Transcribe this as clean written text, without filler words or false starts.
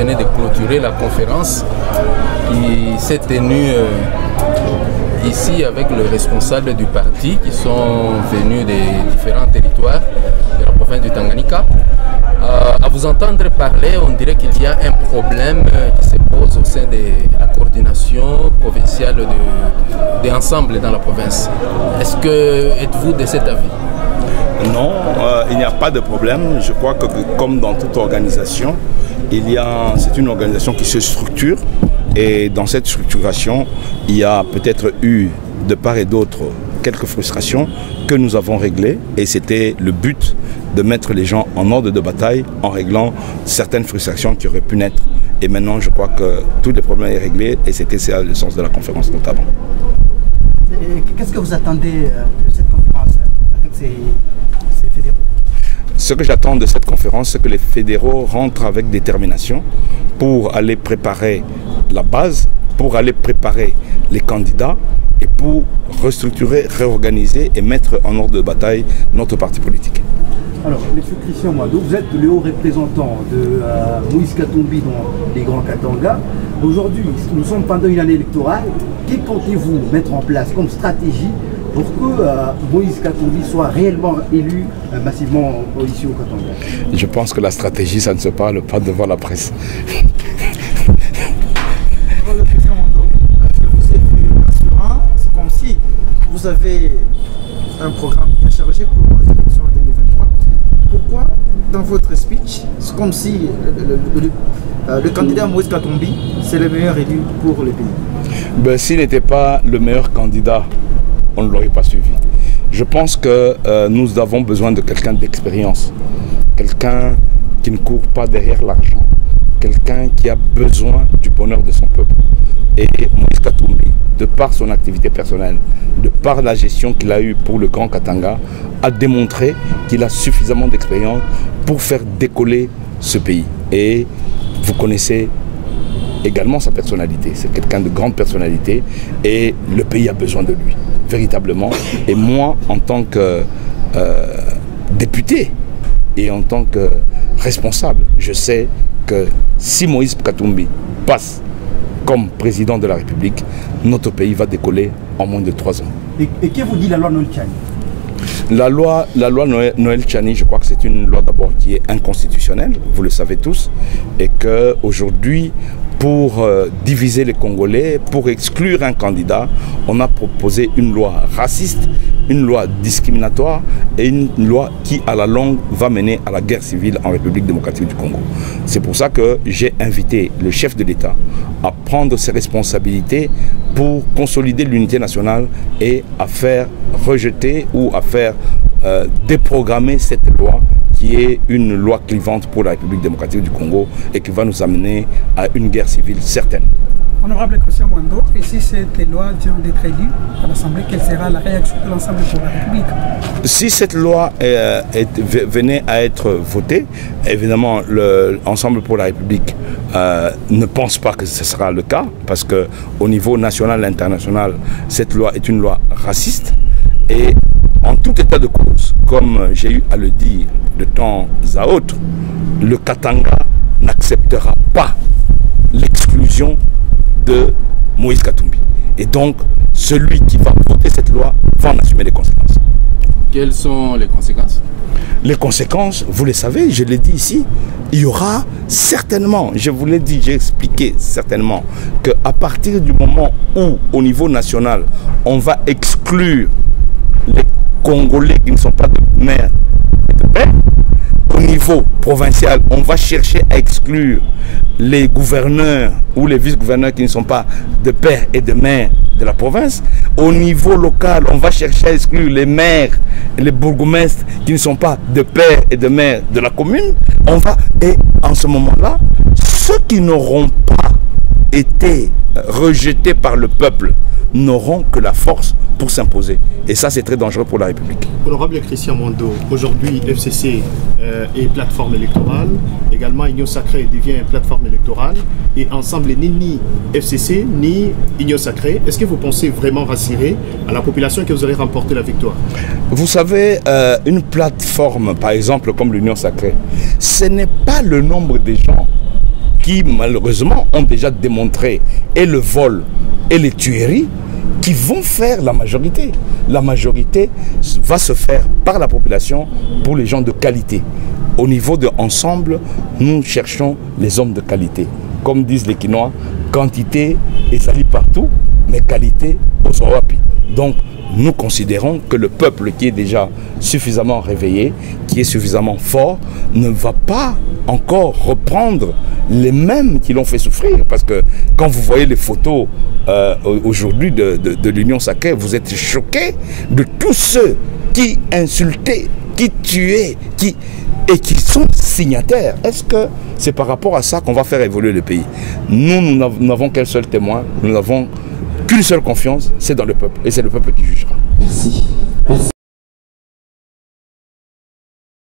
venez de clôturer la conférence qui s'est tenue ici avec les responsables du parti qui sont venus des différents territoires de la province du Tanganyika. À vous entendre parler, on dirait qu'il y a un problème qui se pose au sein de la coordination provinciale de ensemble dans la province. Est-ce que êtes-vous de cet avis? Non, il n'y a pas de problème. Je crois que comme dans toute organisation, c'est une organisation qui se structure et dans cette structuration, il y a peut-être eu de part et d'autre quelques frustrations que nous avons réglées et c'était le but de mettre les gens en ordre de bataille en réglant certaines frustrations qui auraient pu naître. Et maintenant, je crois que tous les problèmes sont réglés et c'était ça le sens de la conférence notamment. Qu'est-ce que vous attendez de cette conférence avec ces fédéraux? Ce que j'attends de cette conférence, c'est que les fédéraux rentrent avec détermination pour aller préparer la base, pour aller préparer les candidats et pour restructurer, réorganiser et mettre en ordre de bataille notre parti politique. Alors, M. Christian Mwando, vous êtes le haut représentant de Moïse Katumbi dans les Grands Katanga. Aujourd'hui, nous sommes pendant une année électorale. Que comptez-vous mettre en place comme stratégie pour que Moïse Katumbi soit réellement élu massivement ici au Katanga? Je pense que la stratégie, ça ne se parle pas devant la presse. C'est comme si vous avez un programme bien chargé pour les élections en 2023. Pourquoi, dans votre speech, c'est comme si le candidat Moïse Katumbi, c'est le meilleur élu pour le pays? S'il n'était pas le meilleur candidat, on ne l'aurait pas suivi. Je pense que nous avons besoin de quelqu'un d'expérience, quelqu'un qui ne court pas derrière l'argent, quelqu'un qui a besoin du bonheur de son peuple. Et Moïse Katumbi, de par son activité personnelle, de par la gestion qu'il a eue pour le Grand Katanga, a démontré qu'il a suffisamment d'expérience pour faire décoller ce pays. Et vous connaissez également sa personnalité. C'est quelqu'un de grande personnalité et le pays a besoin de lui, véritablement. Et moi, en tant que député et en tant que responsable, je sais que si Moïse Katumbi passe comme président de la République, notre pays va décoller en moins de 3 ans. Et que vous dit la loi Noël Tchani? La loi Noël Tchani, je crois que c'est une loi d'abord qui est inconstitutionnelle, vous le savez tous, et qu'aujourd'hui, pour diviser les Congolais, pour exclure un candidat, on a proposé une loi raciste, une loi discriminatoire et une loi qui, à la longue, va mener à la guerre civile en République démocratique du Congo. C'est pour ça que j'ai invité le chef de l'État à prendre ses responsabilités pour consolider l'unité nationale et à faire rejeter ou à faire déprogrammer cette loi qui est une loi clivante pour la République démocratique du Congo et qui va nous amener à une guerre civile certaine. Honorable Christian Mwando, et si cette loi vient d'être élue à l'Assemblée, quelle sera la réaction de l'ensemble pour la République? Si cette loi venait à être votée, évidemment, l'Ensemble pour la République ne pense pas que ce sera le cas, parce qu'au niveau national et international, cette loi est une loi raciste. Et en tout état de cause, comme j'ai eu à le dire de temps à autre, le Katanga n'acceptera pas l'exclusion de Moïse Katumbi. Et donc, celui qui va voter cette loi va en assumer les conséquences. Quelles sont les conséquences? Les conséquences, vous les savez, je l'ai dit ici, il y aura certainement, je vous l'ai dit, j'ai expliqué certainement, qu'à partir du moment où, au niveau national, on va exclure les Congolais qui ne sont pas de mère et de père, au niveau provincial, on va chercher à exclure les gouverneurs ou les vice-gouverneurs qui ne sont pas de père et de mère de la province. Au niveau local, on va chercher à exclure les maires et les bourgmestres qui ne sont pas de père et de mère de la commune. Et en ce moment-là, ceux qui n'auront pas été rejetés par le peuple n'auront que la force pour s'imposer. Et ça, c'est très dangereux pour la République. Honorable Christian Mwando, aujourd'hui, FCC est plateforme électorale. Également, Union Sacrée devient plateforme électorale. Et ensemble, ni FCC, ni Union Sacrée. Est-ce que vous pensez vraiment rassurer à la population que vous allez remporter la victoire? Vous savez, une plateforme, par exemple, comme l'Union Sacrée, ce n'est pas le nombre des gens qui malheureusement ont déjà démontré et le vol et les tueries qui vont faire la majorité. La majorité va se faire par la population pour les gens de qualité. Au niveau de Ensemble, nous cherchons les hommes de qualité. Comme disent les Quinois, quantité et salit partout, mais qualité au Sowapi. Donc, nous considérons que le peuple qui est déjà suffisamment réveillé, qui est suffisamment fort, ne va pas encore reprendre les mêmes qui l'ont fait souffrir. Parce que quand vous voyez les photos aujourd'hui de l'Union Sacrée, vous êtes choqués de tous ceux qui insultaient, qui tuaient, et qui sont signataires. Est-ce que c'est par rapport à ça qu'on va faire évoluer le pays? Nous n'avons qu'un seul témoin, nous n'avons qu'une seule confiance, c'est dans le peuple. Et c'est le peuple qui jugera. Merci.